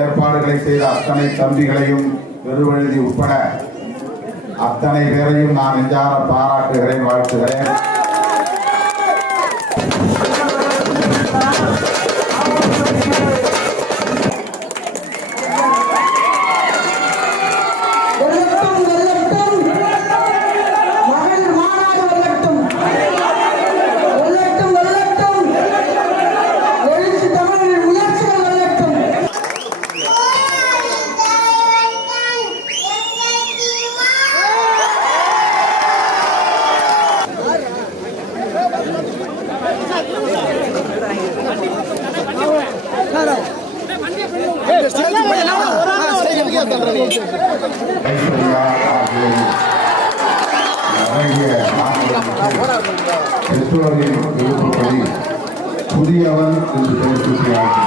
ஏற்பாடுகளை செய்த அத்தனை தம்பிகளையும் பெருவழுதி உட்பட அத்தனை பேரையும் நான் நெஞ்சார பாராட்டுகிறேன் வாழ்த்துகிறேன். பெற்றோரின் விருப்பப்படி புதியவன் என்று பெயர் சூட்டியார்கள்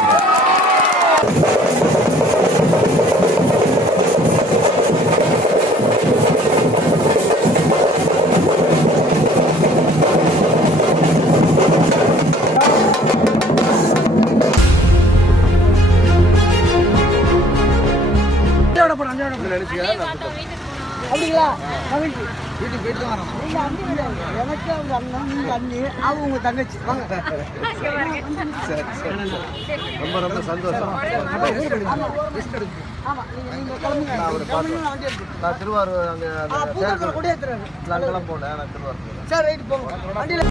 அப்படிங்களா? மகிழ்ச்சி. வீட்டுக்கு போயிட்டு தான் வரணும். நீங்க அண்ணி கிடையாது எனக்கு அவங்க அண்ணன் நீங்க அண்ணி அவங்க உங்க தங்கச்சி. வாங்க. சரி சரி ரொம்ப ரொம்ப சந்தோஷம். ஆமா நீங்க நீங்க கிளம்புங்க. நான் திருவாரூர் அங்கே கூட நான் அங்கெல்லாம் போனேன் நான் திருவாரூர் சரி ரைட் போங்க. வண்டியில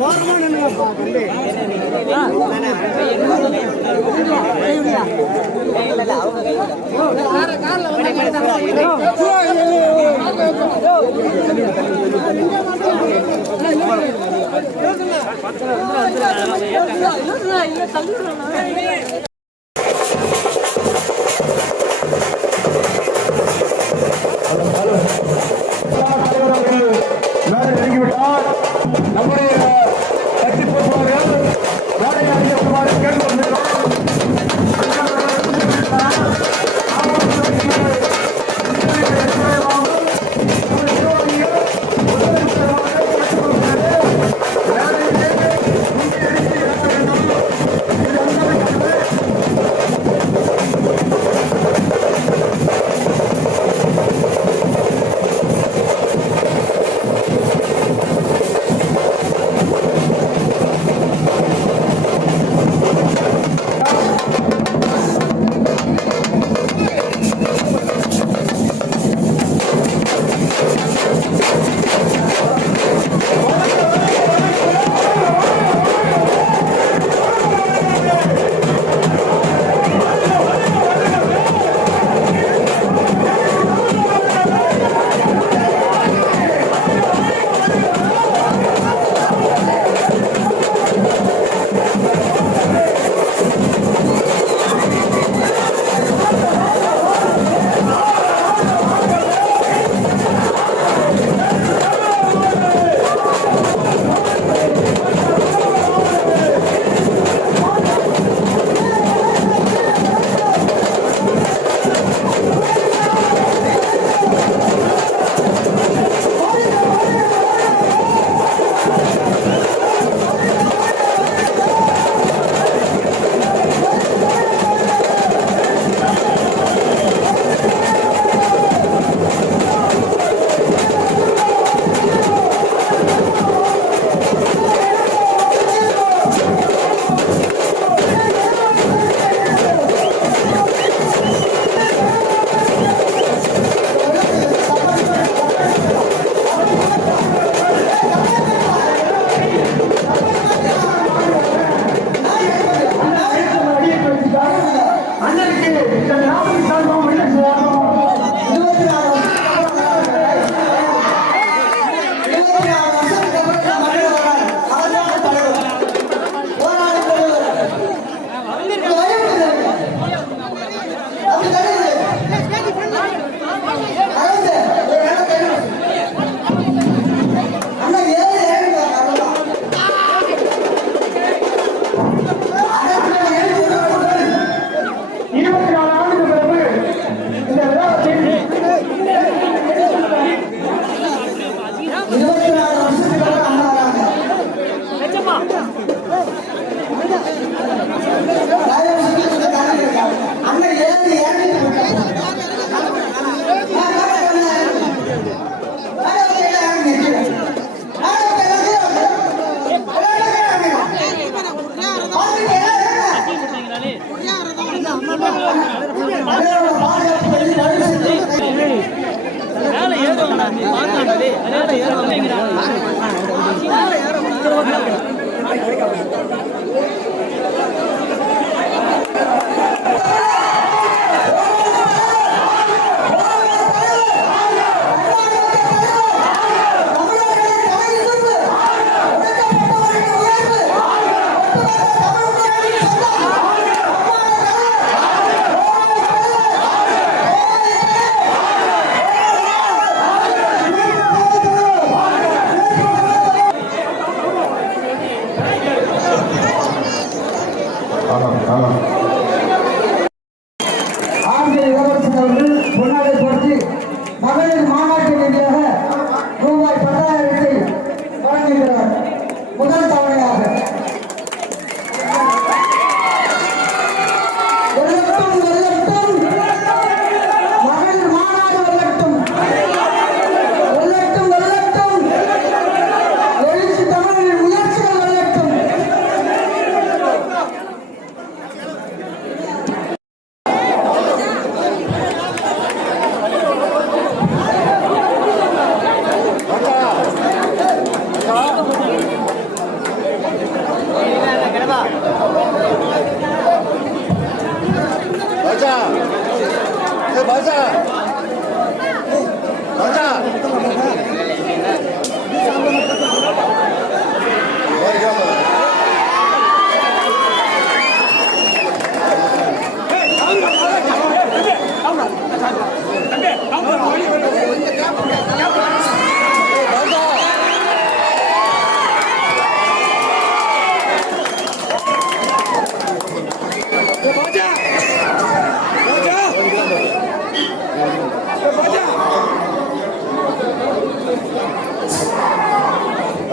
ஓரமா நின்னுங்கப்பா தம்பி. மேலே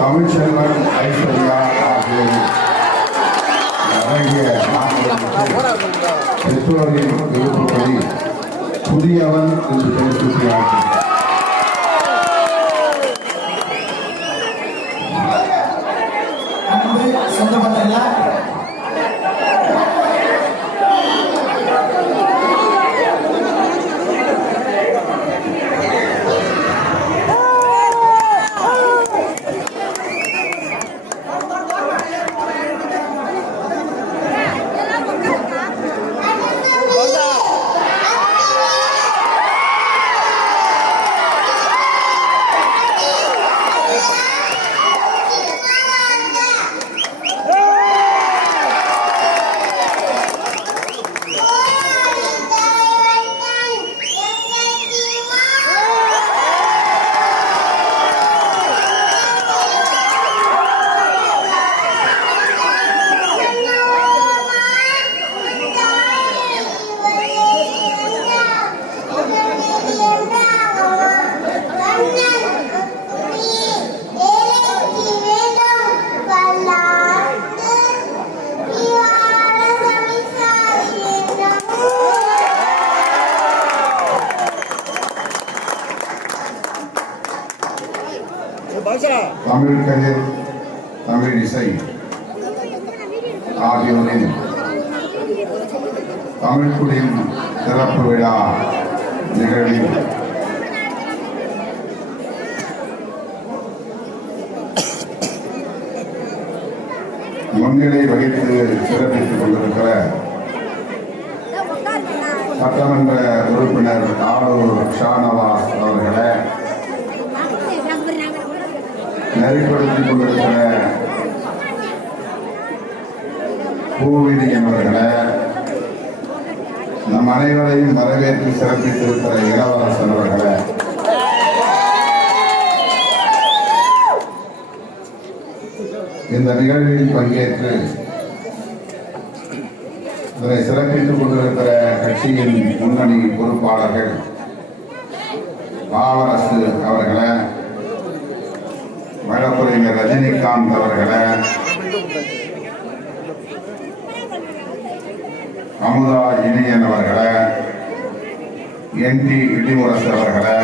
தமிழ்ச்செல்வன் ஐஸ்வர்யா ஆகியோர் அடங்கிய பெற்றோரின் விருப்பப்படி புதியவன் என்று பெயர் சூட்டினார்கள். தமிழ் கதிர் தமிழ் இசை ஆகியோரின் தமிழ்குடியின் சிறப்பு விழா நிகழ்வில் முன்னிலை வகித்து சிறப்பித்துக் கொண்டிருக்கிற சட்டமன்ற உறுப்பினர் ஆளூர் ஷானவாஸ் அவர்களை நெறிப்படுத்திக் கொண்டிருக்கிற பூவினி அவர்களை நம் அனைவரையும் வரவேற்று சிறப்பித்திருக்கிற இளவரசன் அவர்களை. இந்த நிகழ்வில் பங்கேற்று இதனை சிறப்பித்துக் கொண்டிருக்கிற கட்சியின் முன்னணி பொறுப்பாளர்கள் பாவரசு அவர்களை வழக்குரைஞர் ரஜினிகாந்த் அவர்களை அமுதா இணையன் அவர்களை என் டி இடிமுரசு அவர்களை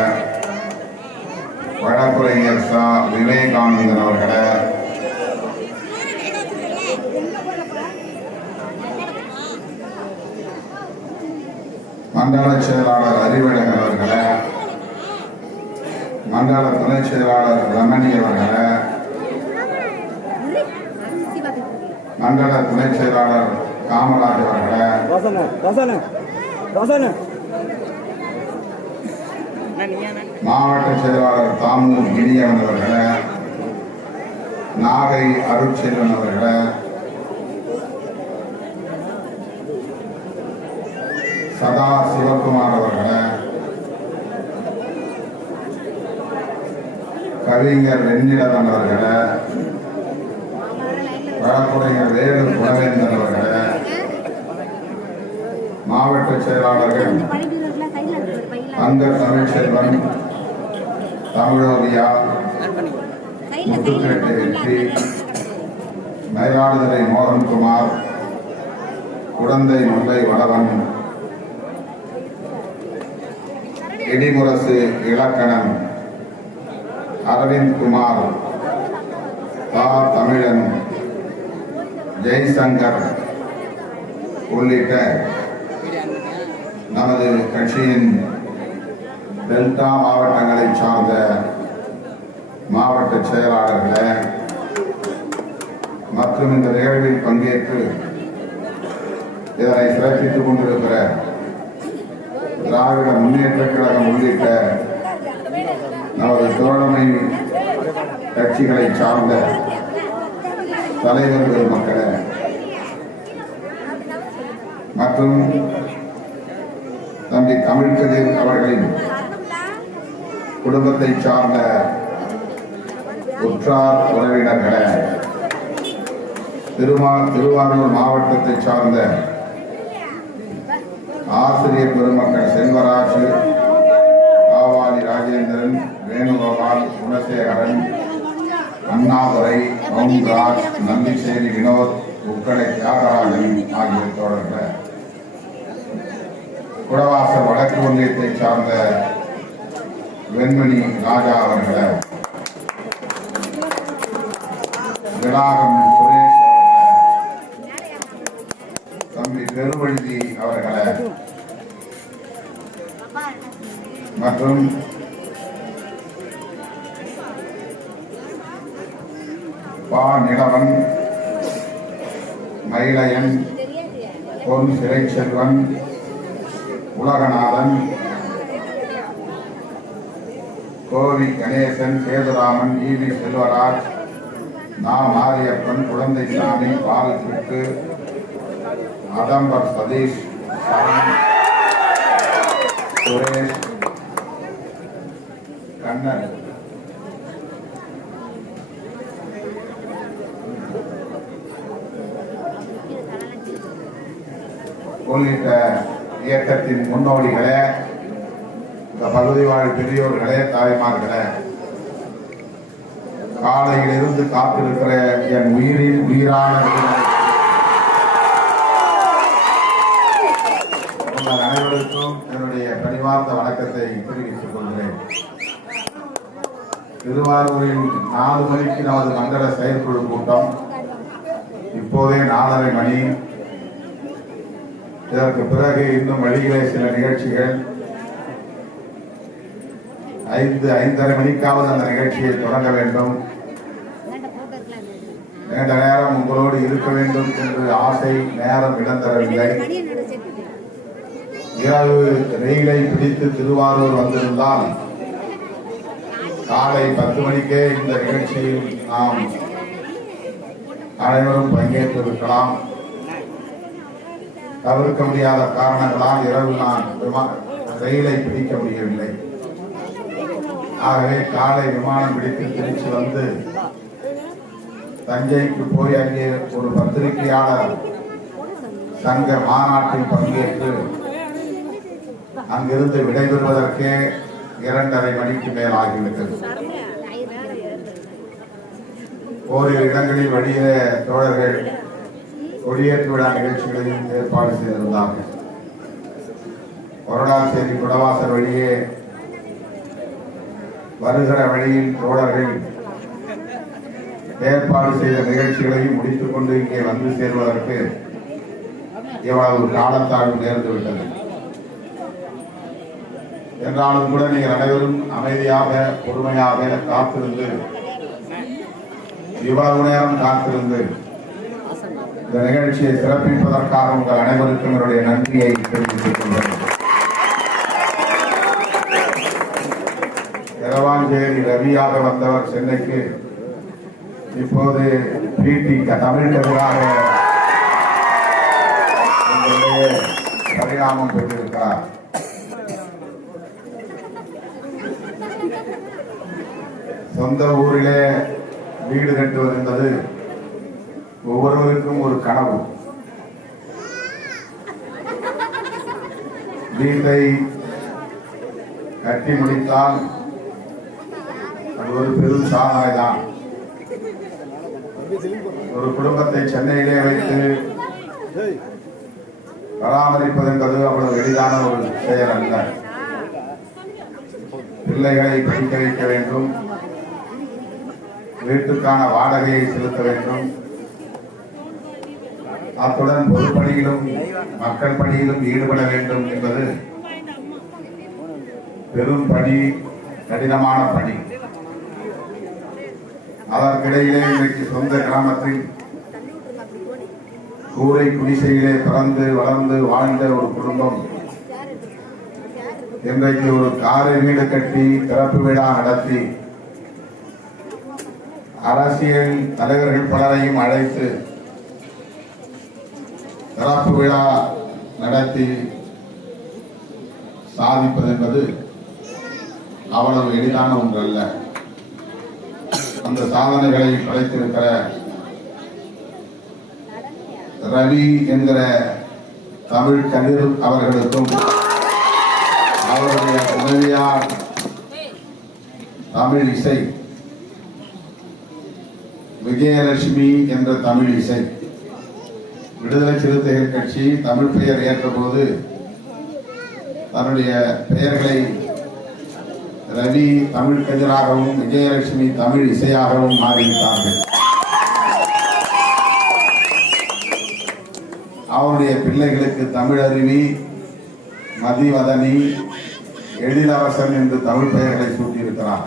வழக்குரைஞர் சா விவேகானந்தன் அவர்களை மண்டல செயலாளர் அறிவழகன் அவர்களை மண்டல துணை செயலாளர் ரமணி அவர்களை. மண்டல துணை செயலாளர் காமராஜ் அவர்களை. மாவட்ட செயலாளர் தாமு இனியவன் அவர்களை. நாகை அருட்செல்வன் அவர்களை. சதா சிவகுமார் அவர்களை. கவிஞர் வெண்ணிலவன் அவர்களை வழக்குரைஞர் வேலு குணவேந்தன் அவர்களை மாவட்ட செயலாளர்கள் அந்த தமிழ்ச்செல்வன் தமிழோதியா முத்துக்கேட்டை வெற்றி மயிலாடுதுறை மோகன்குமார் குடந்தை முல்லை வளவன் இடிமுரசு இலக்கணன் அரவிந்த் குமார் தா தமிழன் ஜெய்சங்கர் உள்ளிட்ட நமது கட்சியின் டெல்டா மாவட்டங்களை சார்ந்த மாவட்ட செயலாளர்களை மற்றும் இந்த நிகழ்வில் பங்கேற்று இதனை சிறப்பித்துக் கொண்டிருக்கிற திராவிட முன்னேற்ற கழகம் உள்ளிட்ட நமது தோழமை கட்சிகளை சார்ந்த தலைவர் பெருமக்களே. மற்றும் தம்பி தமிழ்கதிர் அவர்களின் குடும்பத்தை சார்ந்த உற்றார் உறவினர்களே திருமா திருவாரூர் மாவட்டத்தை சார்ந்த ஆசிரியர் பெருமக்கள் செல்வராஜு வேணுகோபால் அண்ணாதுரை மவுன்ராஜ் நந்திசேரி வினோத் உக்கடை தியாகராஜன் ஆகிய தோழர்கள் குடவாசல் வடக்கு ஒன்றியத்தை சார்ந்த வெண்மணி ராஜா அவர்களை. விளாகம் சுரேஷ் தம்பி பெருவழுதி அவர்களை. மற்றும் பா நிலவன் மயிலையன் பொன் சிறை செல்வன் உலகநாதன் கோவி கணேசன் சேதுராமன் ஈவி செல்வராஜ் நா மாரியப்பன் குழந்தை சாமி பாலசுக்கு அதம்பர் சதீஷ் சுரேஷ் உள்ளிட்ட இயக்கத்தின் முன்னோடிகளே இந்த பகுதி வாழ் பெரியோர்களே தாய்மார்களே காலையிலிருந்து காத்திருக்கிற என் உயிரின் உயிரான உங்கள் அனைவருக்கும் என்னுடைய பணிவார்ந்த வணக்கத்தை தெரிவித்துக் கொள்கிறேன். திருவாரூரின் நாலு மணிக்கு நமது மண்டல செயற்குழு கூட்டம் இப்போதே நாலரை மணி. இதற்கு பிறகு இன்னும் வழியிலே சில நிகழ்ச்சிகள். ஐந்து ஐந்தரை மணிக்காவது அந்த நிகழ்ச்சியை தொடங்க வேண்டும். நீண்ட நேரம் உங்களோடு இருக்க வேண்டும் என்று ஆசை நேரம் இடம் தரவில்லை இரவு ரயிலை பிடித்து திருவாரூர் வந்திருந்தால் காலை பத்து மணிக்கே இந்த நிகழ்ச்சியில் நாம் அனைவரும் பங்கேற்றிருக்கலாம். தவிர்க்க முடியாத காரணங்களால் இரவு நான் விமா- ரயிலை பிடிக்க முடியவில்லை. ஆகவே காலை விமானம் பிடித்து திருச்சி வந்து தஞ்சைக்கு போய் அங்கே ஒரு பத்திரிகையாளர் சங்க மாநாட்டில் பங்கேற்று அங்கிருந்து விடைபெறுவதற்கே இரண்டரை மணிக்கு மேல் ஆகிவிட்டது ஓரிரு இடங்களில் வழியிலே தோழர்கள் கொடியேற்று விழா நிகழ்ச்சிகளையும் ஏற்பாடு செய்திருந்தார்கள் கொரடாச்சேரி குடவாசல் வழியே வருகிற வழியில் தோழர்கள் ஏற்பாடு செய்த நிகழ்ச்சிகளையும் முடித்துக் கொண்டு இங்கே வந்து சேர்வதற்கு இவ்வளவு காலத்தாழ்வு நேர்ந்து விட்டது. என்றாலும் கூட நீங்கள் அனைவரும் அமைதியாக பொறுமையாக காத்திருந்து இவ்வளவு நேரம் காத்திருந்து இந்த நிகழ்ச்சியை சிறப்பிப்பதற்காக உங்கள் அனைவருக்கும் என்னுடைய நன்றியை தெரிவித்துக் கொள்கிறேன். இரவாஞ்சேரி ரவியாக வந்தவர் சென்னைக்கு இப்போது பிடி தமிழ் உங்களிடையே பரிணாமம் பெற்றிருக்கிறார். சொந்த ஊரிலே வீடு கட்டுவது என்பது ஒவ்வொருவருக்கும் ஒரு கனவு. வீட்டை கட்டி முடித்தால் அது ஒரு பெரும் சாதனை தான் ஒரு குடும்பத்தை சென்னையிலே வைத்து பராமரிப்பது என்பது அவ்வளவு எளிதான ஒரு செயல் அல்ல. பிள்ளைகளை படிக்க வைக்க வேண்டும். வீட்டுக்கான வாடகையை செலுத்த வேண்டும். அத்துடன் பொதுப்பணியிலும் மக்கள் பணியிலும் ஈடுபட வேண்டும் என்பது பெரும் பணி கடினமான பணி. அதற்கிடையிலே இன்றைக்கு சொந்த கிராமத்தில் கூரை குடிசையிலே பிறந்து வளர்ந்து வாழ்ந்த ஒரு குடும்பம். இன்றைக்கு ஒரு காரை வீடு கட்டி திறப்பு விழா நடத்தி அரசியல் தலைவர்கள் பலரையும் அழைத்து திறப்பு விழா நடத்தி சாதிப்பது என்பது அவ்வளவு எளிதான ஒன்றல்ல. அந்த சாதனைகளை படைத்திருக்கிற ரவி என்கிற தமிழ் கதிர் அவர்களுக்கும் அவருடைய உதவியார் தமிழ் இசை விஜயலட்சுமி என்ற தமிழ் இசை விடுதலை சிறுத்தைகள் கட்சி தமிழ் பெயர் ஏற்றபோது தன்னுடைய பெயர்களை ரவி தமிழ் கதிராகவும் விஜயலட்சுமி தமிழ் இசையாகவும் மாறிவிட்டார்கள். அவருடைய பிள்ளைகளுக்கு தமிழ் அருவி மதிவதனி எழிலரசன் என்று தமிழ் பெயர்களை சூட்டியிருக்கிறார்.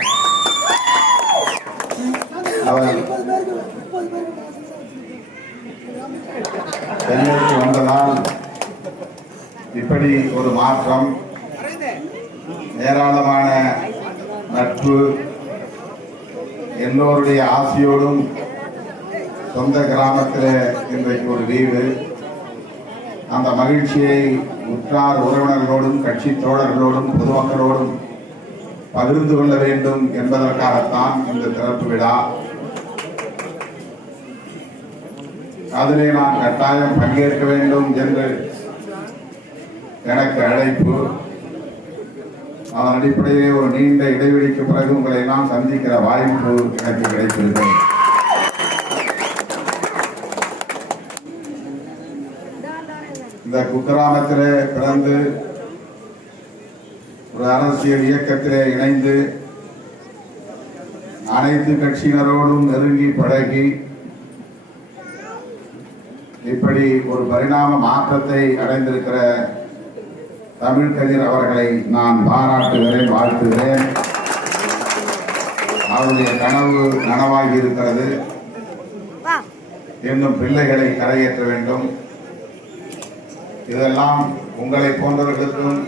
அவர் தென்மேற்கு வந்ததால் இப்படி ஒரு மாற்றம் ஏராளமான நட்பு எல்லோருடைய ஆசையோடும் சொந்த கிராமத்தில் இன்றைக்கு ஒரு வீடு அந்த மகிழ்ச்சியை உற்றார் உறவினர்களோடும் கட்சி தோழர்களோடும் பொதுமக்களோடும் பகிர்ந்து கொள்ள வேண்டும் என்பதற்காகத்தான் இந்த திறப்பு விழா. அதிலே நான் கட்டாயம் பங்கேற்க வேண்டும் என்று எனக்கு அழைப்பு. அதன் அடிப்படையிலே ஒரு நீண்ட இடைவெளிக்கு பிறகு உங்களை எல்லாம் சந்திக்கிற வாய்ப்பு எனக்கு கிடைத்திருக்கிறது. இந்த குக்கிராமத்திலே பிறந்து ஒரு அரசியல் இயக்கத்திலே இணைந்து அனைத்து கட்சியினரோடும் நெருங்கி பழகி இப்படி ஒரு பரிணாம மாற்றத்தை அடைந்திருக்கிற தமிழ் கதிர் அவர்களை நான் பாராட்டுகிறேன் வாழ்த்துகிறேன். அவருடைய கனவு நனவாகி இருக்கிறது. இன்னும் பிள்ளைகளை கரையேற்ற வேண்டும். இதெல்லாம் உங்களை போன்றவர்களுக்கும்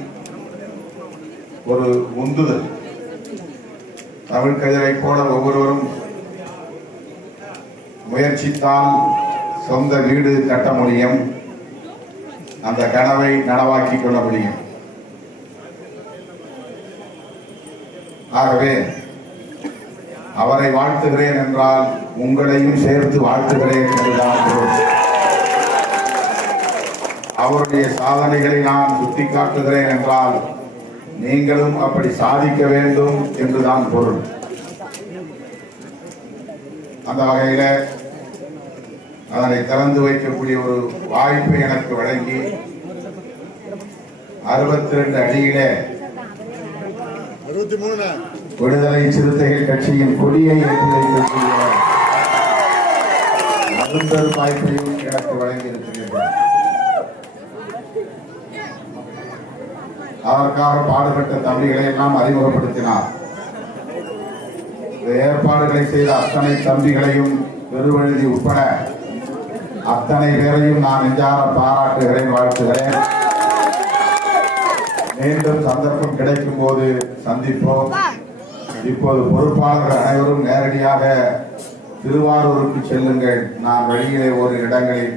ஒரு உந்துதல். தமிழ் கதிரை போல ஒவ்வொருவரும் முயற்சித்தால் சொந்த வீடு கட்ட முடியும். அந்த கனவை நனவாக்கிக் கொள்ள முடியும். ஆகவே அவரை வாழ்த்துகிறேன் என்றால் உங்களையும் சேர்த்து வாழ்த்துகிறேன் என்றுதான் பொருள். அவருடைய சாதனைகளை நான் சுட்டிக்காட்டுகிறேன் என்றால் நீங்களும் அப்படி சாதிக்க வேண்டும் என்றுதான் பொருள். அந்த வகையில் அதனை திறந்து வைக்கக்கூடிய ஒரு வாய்ப்பை எனக்கு வழங்கி அறுபத்தி ரெண்டு அடியிலே விடுதலை சிறுத்தைகள் கட்சியின் கொடியை ஏற்றி வைக்கக்கூடிய வாய்ப்பையும் எனக்கு வழங்கி இருக்கிறீர்கள் அதற்காக பாடுபட்ட தம்பிகளை எல்லாம் அறிமுகப்படுத்தினார். ஏற்பாடுகளை செய்த அத்தனை தம்பிகளையும் பெருவழுதி உட்பட அத்தனை பேரையும் நான் நெஞ்சார பாராட்டுகிறேன் வாழ்த்துகிறேன். மீண்டும் சந்தர்ப்பம் கிடைக்கும் போது சந்திப்போம். இப்போது பொறுப்பாளர்கள் அனைவரும் நேரடியாக திருவாரூருக்கு செல்லுங்கள். நான் வெளியிலே ஒரு இடங்களில்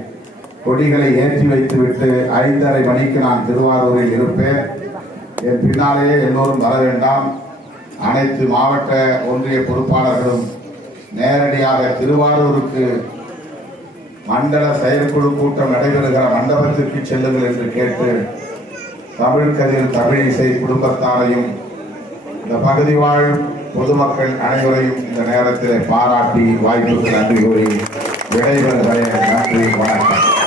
கொடிகளை ஏற்றி வைத்துவிட்டு ஐந்தரை மணிக்கு நான் திருவாரூரில் இருப்பேன். என் பின்னாலேயே எல்லோரும் வர வேண்டாம். அனைத்து மாவட்ட ஒன்றிய பொறுப்பாளர்களும் நேரடியாக திருவாரூருக்கு மண்டல செயற்குழு கூட்டம் நடைபெறுகிற மண்டபத்திற்கு செல்லுங்கள் என்று கேட்டு தமிழ் தமிழ் இசை குடும்பத்தாரையும் இந்த பகுதி வாழ் பொதுமக்கள் அனைவரையும் இந்த நேரத்தில் பாராட்டி வாய்ப்புக்கு நன்றி கூறி விடைபெறுகிறேன். நன்றி வணக்கம்.